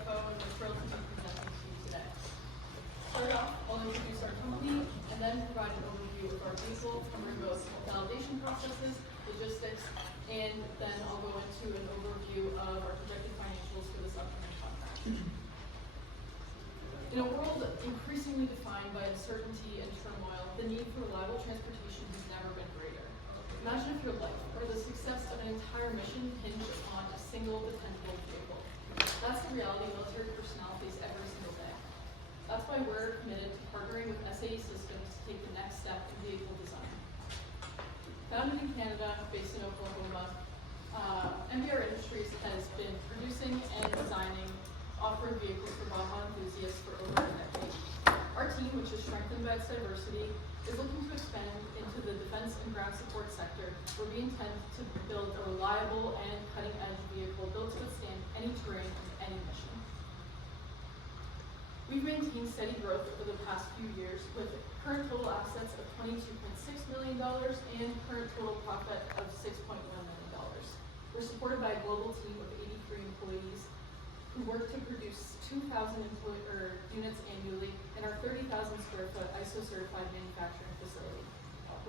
CFO, and we're thrilled to be presenting to you today. Start off, I'll introduce our company and then provide an overview of our vehicle, covering both validation processes, logistics, and then I'll go into an overview of our projected financials for this upcoming contract. In a world increasingly defined by uncertainty and turmoil, the need for reliable transportation has never been greater. Imagine if your life or the success of an entire mission hinged upon a single dependable vehicle. That's the reality military personnel face every single day. That's why we're committed to partnering with SAE Systems to take the next step in vehicle design. Founded in Canada, based in Oklahoma, MBR Industries has been producing and designing off-road vehicles for Baja enthusiasts for over a decade. Our team, which is strengthened by its diversity, is looking to expand into the defense and ground support sector, where we intend to build a reliable and cutting-edge vehicle built to withstand any terrain and any mission. We've maintained steady growth over the past few years, with current total assets of $22.6 million and current total profit of $6.1 million. We're supported by a global team of 83 employees who work to produce 2,000 units annually in our 30,000 square foot ISO certified manufacturing facility.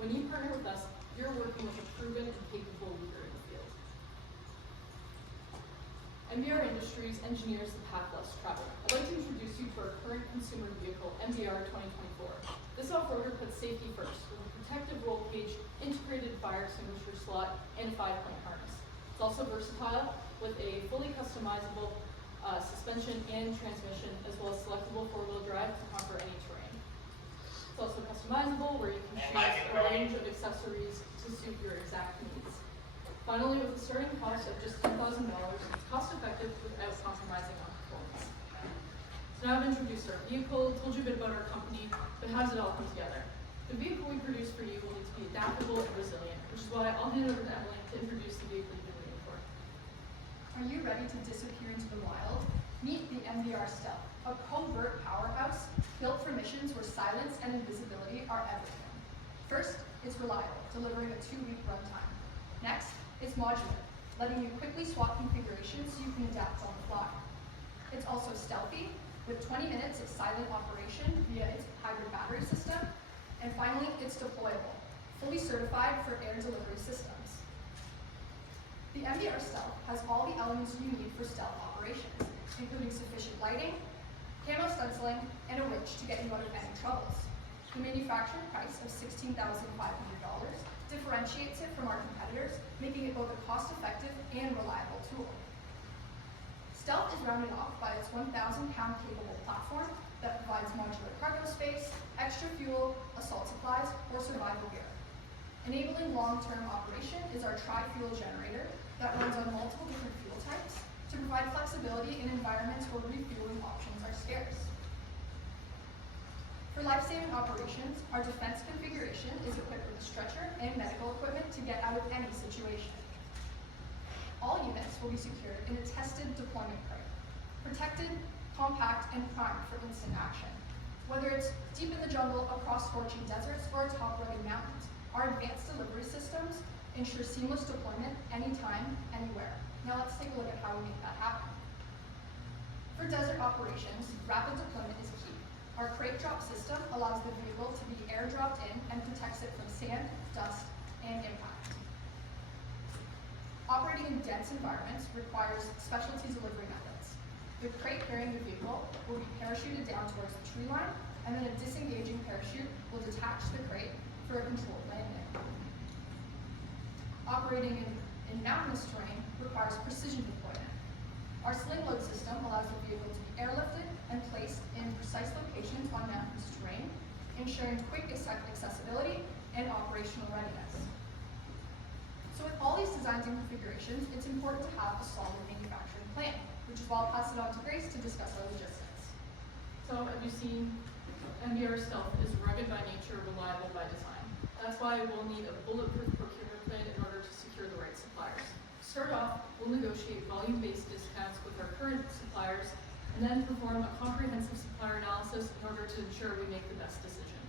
When you partner with us, you're working with a proven and capable leader in the field. MBR Industries engineers the path less traveled. I'd like to introduce you to our current consumer vehicle, MBR 2024. This off-roader puts safety first with a protective roll cage, integrated fire extinguisher slot, and a 5-point harness. It's also versatile with a fully customizable suspension and transmission, as well as selectable 4-wheel drive to conquer any terrain. It's also customizable, where you can choose a range of accessories to suit your exact needs. Finally, with a starting cost of just $10,000, it's cost-effective without compromising on performance. So now I've introduced our vehicle, told you a bit about our company, but how does it all come together? The vehicle we produce for you will need to be adaptable and resilient, which is why I'll hand it over to Emily to introduce the vehicle you've been waiting for. Are you ready to disappear into the wild? Meet the MBR Stealth, a covert powerhouse built for missions where silence and invisibility are everything. First, it's reliable, delivering a 2-week runtime. Next, it's modular, letting you quickly swap configurations so you can adapt on the fly. It's also stealthy, with 20 minutes of silent operation via its hybrid battery system. And finally, it's deployable, fully certified for air delivery systems. The MBR Stealth has all the elements you need for stealth operations, including sufficient lighting, camo stenciling, and a winch to get you out of any troubles. The manufacturing price of $16,500 differentiates it from our competitors, making it both a cost-effective and reliable tool. Stealth is rounded off by its 1,000-pound capable platform that provides modular cargo space, extra fuel, assault supplies, or survival gear. Enabling long-term operation is our tri-fuel generator that runs on multiple different fuel types to provide flexibility in environments where refueling options are scarce. For life-saving operations, our defense configuration is equipped with a stretcher and medical equipment to get out of any situation. All units will be secured in a tested deployment crate, protected, compact, and primed for instant action. Whether it's deep in the jungle, across scorching deserts, or atop rugged mountains, our advanced delivery systems ensure seamless deployment anytime, anywhere. Now let's take a look at how we make that happen. For desert operations, rapid deployment is key. Our crate drop system allows the vehicle to be airdropped in and protects it from sand, dust, and impact. Operating in dense environments requires specialty delivery methods. The crate carrying the vehicle will be parachuted down towards the tree line, and then a disengaging parachute will detach the crate for a controlled landing. Operating in mountainous terrain requires precision deployment. Our sling load system allows the vehicle to be airlifted and placed in precise locations on mountainous terrain, ensuring quick accessibility and operational readiness. So with all these designs and configurations, it's important to have a solid manufacturing plan, which is why I'll pass it on to Grace to discuss our logistics. So as you've seen, MBR Stealth is rugged by nature, reliable by design. That's why we'll need a bulletproof procurement plan in order to secure the right suppliers. To start off, we'll negotiate volume-based discounts with our current suppliers, and then perform a comprehensive supplier analysis in order to ensure we make the best decision.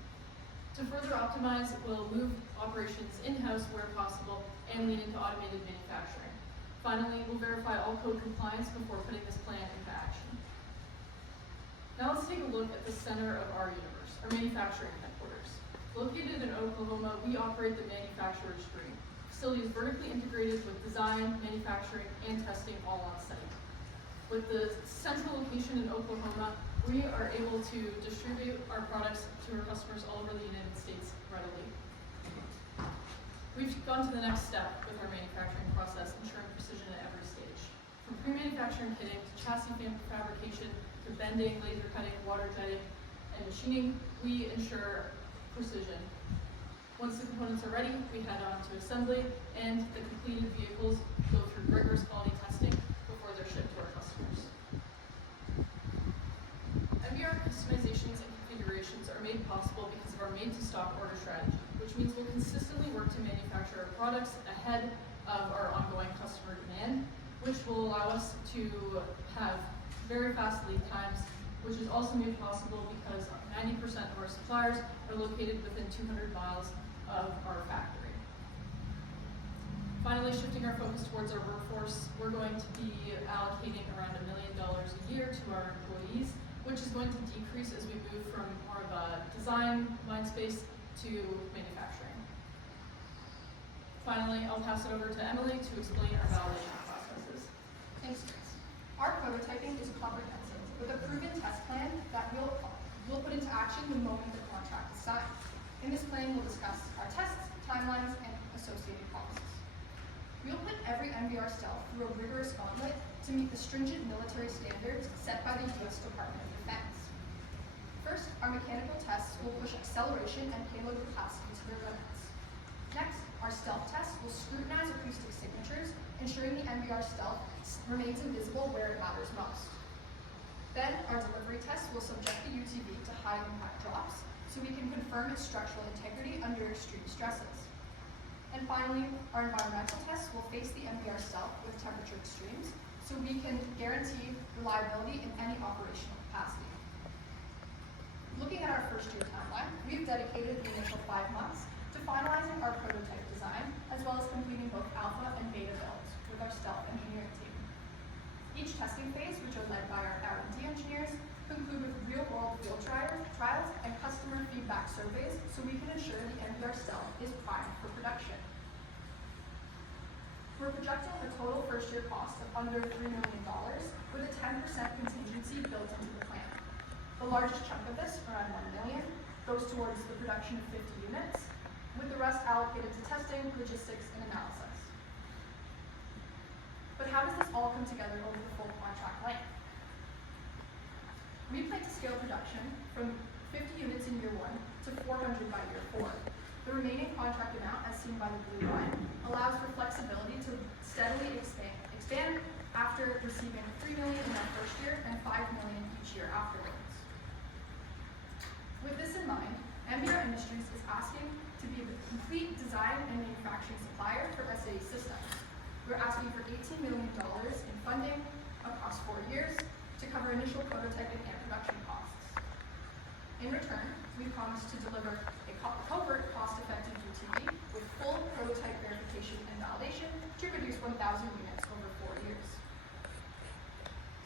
To further optimize, we'll move operations in-house where possible and lean into automated manufacturing. Finally, we'll verify all code compliance before putting this plan into action. take a look at the center of our universe, our manufacturing headquarters. Located in Oklahoma, we operate the manufacturer's dream. The facility is vertically integrated with design, manufacturing, and testing all on site. With the central location in Oklahoma, we are able to distribute our products to our customers all over the United States readily. We've gone to the next step with our manufacturing process, ensuring precision at every stage. From pre-manufacturing kitting to chassis fabrication to bending, laser cutting, water jetting, and machining, we ensure precision. Once the components are ready, we head on to assembly, and the completed vehicles go through rigorous quality testing before they're shipped to our customers. MBR customizations and configurations are made possible because of our made-to-stock order strategy, which means we'll consistently work to manufacture our products ahead of our ongoing customer demand, which will allow us to have very fast lead times, which is also made possible because 90% of our suppliers are located within 200 miles of our factory. Finally, shifting our focus towards our workforce, we're going to be allocating around $1 million a year to our employees, which is going to decrease as we move from more of a design mind space to manufacturing. Finally, I'll pass it over to Emily to explain our validation processes. Thanks, Grace. Our prototyping is comprehensive, with a proven test plan that we'll put into action the moment the contract is signed. In this plan, we'll discuss our tests, timelines, and associated costs. We'll put every MBR stealth through a rigorous gauntlet to meet the stringent military standards set by the U.S. Department of Defense. First, our mechanical tests will push acceleration and payload capacity to their limits. Next, our stealth test will scrutinize acoustic signatures, ensuring the MBR stealth remains invisible where it matters most. Then, our delivery test will subject the UTV to high impact drops, so we can confirm its structural integrity under extreme stresses. And finally, our environmental tests will face the MBR stealth with temperature extremes, so we can guarantee reliability in any operational capacity. Looking at our first year timeline, we've dedicated the initial 5 months to finalizing our prototype design, as well as completing both alpha and beta builds with our stealth engineering team. Each testing phase, which are led by our R&D engineers, conclude with real-world field trials and customer feedback surveys, so we can ensure the MBR stealth is primed for production. We're projecting a total first-year cost of under $3 million, with a 10% contingency built into the plan. The largest chunk of this, around $1 million, goes towards the production of 50 units, with the rest allocated to testing, logistics, and analysis. But how does this all come together over the full contract length? We plan to scale production from 50 units in year 1 to 400 by year 4. The remaining contract amount, as seen by the blue line, allows for flexibility to steadily expand after receiving $3 million in that first year and $5 million each year afterwards. With this in mind, MBR Industries is asking to be the complete design and manufacturing supplier for SAE Systems. We're asking for $18 million in funding across 4 years to cover initial prototyping and production costs. In return, we promise to deliver a covert, cost-effective UTV with full prototype verification and validation to produce 1,000 units over 4 years.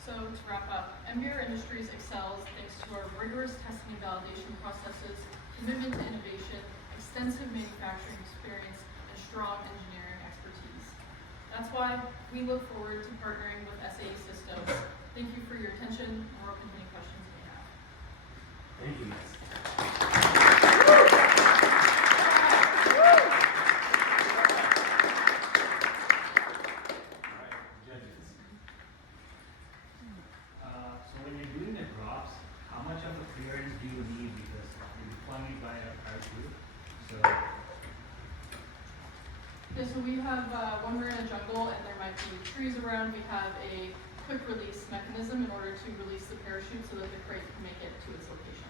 So to wrap up, MBR Industries excels thanks to our rigorous testing and validation processes, commitment to innovation, extensive manufacturing experience, and strong engineering expertise. That's why we look forward to partnering with SAE Systems. Thank you for your attention, and we're open to any questions you may have. Thank you, Miss. All right, judges. So when you're doing the drops, how much of a clearance do you need? Because you're deploying by a parachute. So Yeah, so we have, when we're in a jungle and there might be trees around, we have a quick release mechanism in order to release the parachute so that the crate can make it to its location.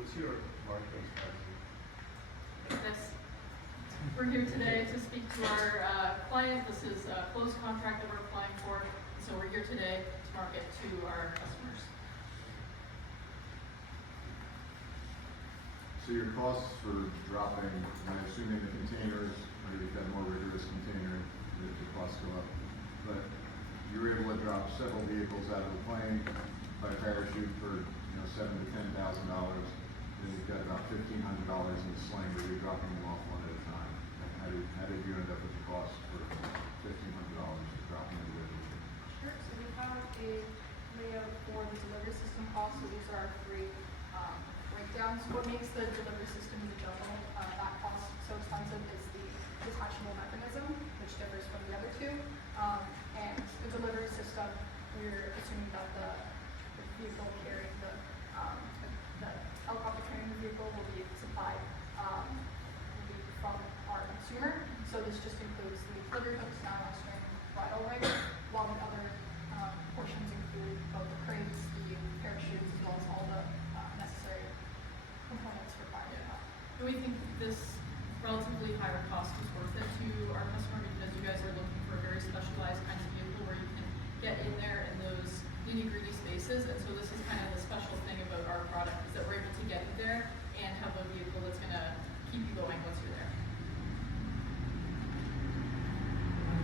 What's your marketing strategy? This. We're here today to speak to our client. This is a closed contract that we're applying for, so we're here today to market to our customers. So your costs for dropping, I'm assuming the containers, maybe you've got more rigorous container, the costs go up. But you were able to drop several vehicles out of the plane by parachute for, $7,000 to $10,000. Then you've got about $1,500 in the sling, where you're dropping them off one at a time. And how did you end up with the cost for $1,500 to drop them individually? Sure, so we have a layout for the delivery system costs, so these are our three breakdowns. What makes the delivery system in the jungle that cost so expensive is the detachable mechanism, which differs from the other two. And the delivery system, we're assuming that the vehicle carrying the helicopter carrying the vehicle will be supplied from our consumer. So this just includes the delivery hooks, nylon string, bridle ring, while the other portions include both the crates, the parachutes, as well as all the necessary components required. Do we think this relatively higher cost is worth it to our customer because you guys are looking for a very specialized kind of vehicle where you can get in there in those nitty-gritty spaces, and so this is kind of the special thing about our product is that we're able to get you there and have a vehicle that's going to keep you going once you're there.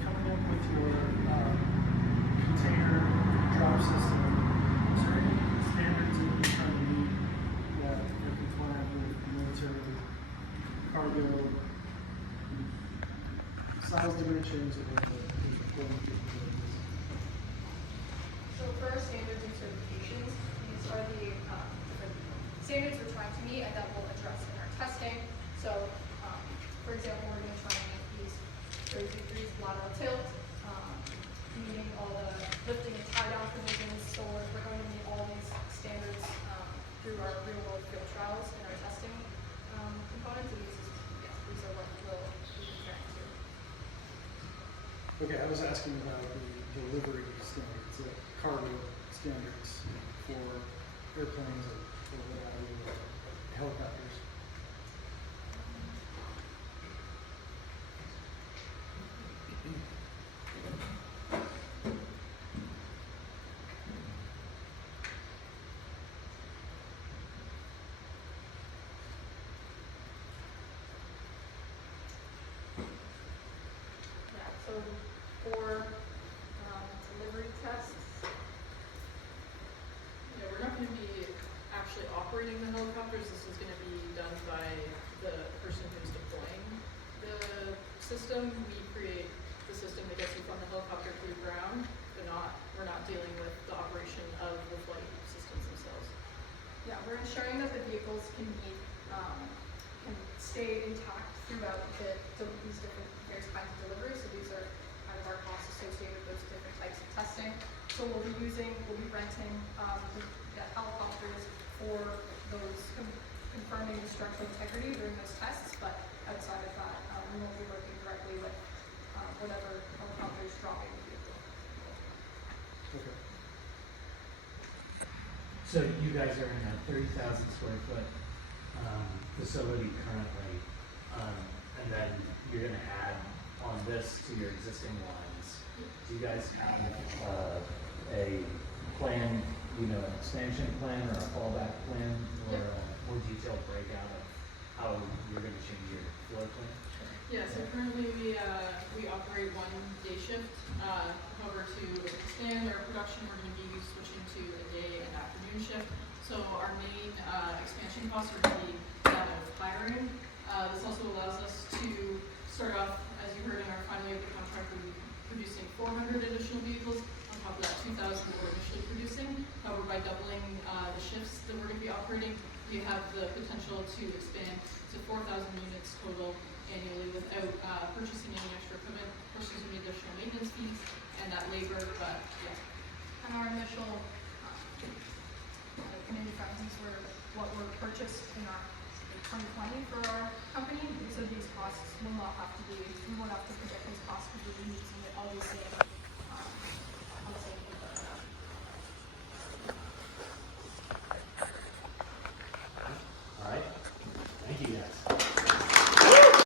Coming up with your container drop system, is there any standards that you're trying to meet that are compliant with military cargo size dimensions or the reporting capabilities? So for our standards and certifications, these are the different standards we're trying to meet and that we'll address in our testing. So, for example, we're going to try and make these 30 degrees lateral tilt, meeting all the lifting and tie-down provisions. So we're going to meet all these standards through our real-world field trials and our testing components. And these are what we'll be comparing to. Okay, I was asking about the delivery standards, the cargo standards for airplanes or what have you, helicopters. Yeah, so for delivery tests, Yeah, we're not going to be actually operating the helicopters. This is going to be done by the person who's deploying the system. We create the system that gets you from the helicopter to the ground, but we're not dealing with the operation of the flight systems themselves. yeah, we're ensuring that the vehicles can stay intact throughout these different various kinds of deliveries. So these are kind of our costs associated with those different types of testing. So we'll be renting the helicopters for those confirming the structural integrity during those tests. But outside of that, we won't be working directly with whatever helicopter is dropping the vehicle. Okay. So you guys are in a 30,000 square foot facility currently, and then you're going to add on this to your existing lines. Do you guys have a plan, an expansion plan or a fallback plan, or a more detailed breakout of how you're going to change your floor plan? Yeah, so currently we operate one day shift. However, to expand our production, we're going to be switching to a day and afternoon shift. So our main expansion costs are going to be that of hiring. This also allows us to start off, as you heard in our final year of the contract, we'll be producing 400 additional vehicles on top of that 2,000 that we're initially producing. However, by doubling the shifts that we're going to be operating, we have the potential to expand to 4,000 units total annually without purchasing any extra equipment, purchasing any additional maintenance fees, and that labor, but yeah. And our initial community funds were what were purchased in 2020 for our company. So these costs will not have to be, we won't have to project these costs because we'll be using it obviously